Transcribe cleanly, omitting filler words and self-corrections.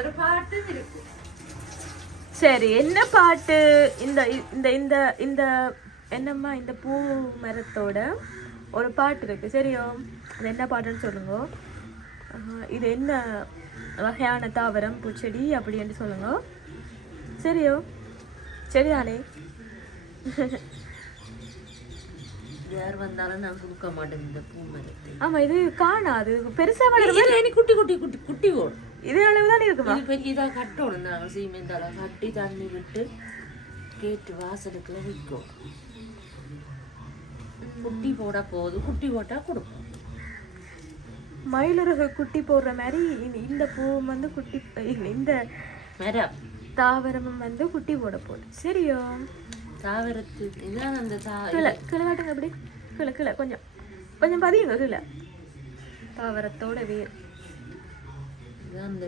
ஒரு பாட்டு இருக்கு. சரி, என்ன பாட்டு? இந்த இந்த இந்த இந்த என்னம்மா இந்த பூ மரத்தோட ஒரு பாட்டு இருக்கு, சரியோ? அது என்ன பாட்டுன்னு சொல்லுங்க. இது என்ன வகையான தாவரம், பூச்செடி அப்படின்னு சொல்லுங்க, சரியோ? சரிதானே? யார் வந்தாலும் நான் கொடுக்க மாட்டேன் இந்த பூ மரத்தை. ஆமா, இது காணாது, பெருசா வளரும். குட்டி குட்டி குட்டி குட்டி ஓடும். இதே அளவுதான் இருக்குமா? இது பெரியதா கட்டணும். நாங்கள் சீமெந்தால கட்டி தண்ணி விட்டு கேட்டு வாசலுக்குள்ள விற்கும். குட்டி போட போகுது, குட்டி போட்டா கொடுப்போம். மயிலுறகு குட்டி போடுற மாதிரி இந்த பூவும் வந்து குட்டி, இந்த மரம் தாவரமும் வந்து குட்டி போட போகுது, சரியோ? தாவரத்துக்கு இதான் அந்த கீழே கீழே காட்டுங்க, அப்படி கீழே கீழே கொஞ்சம் கொஞ்சம் பதியுங்க கீழே. தாவரத்தோட வேர் இதான்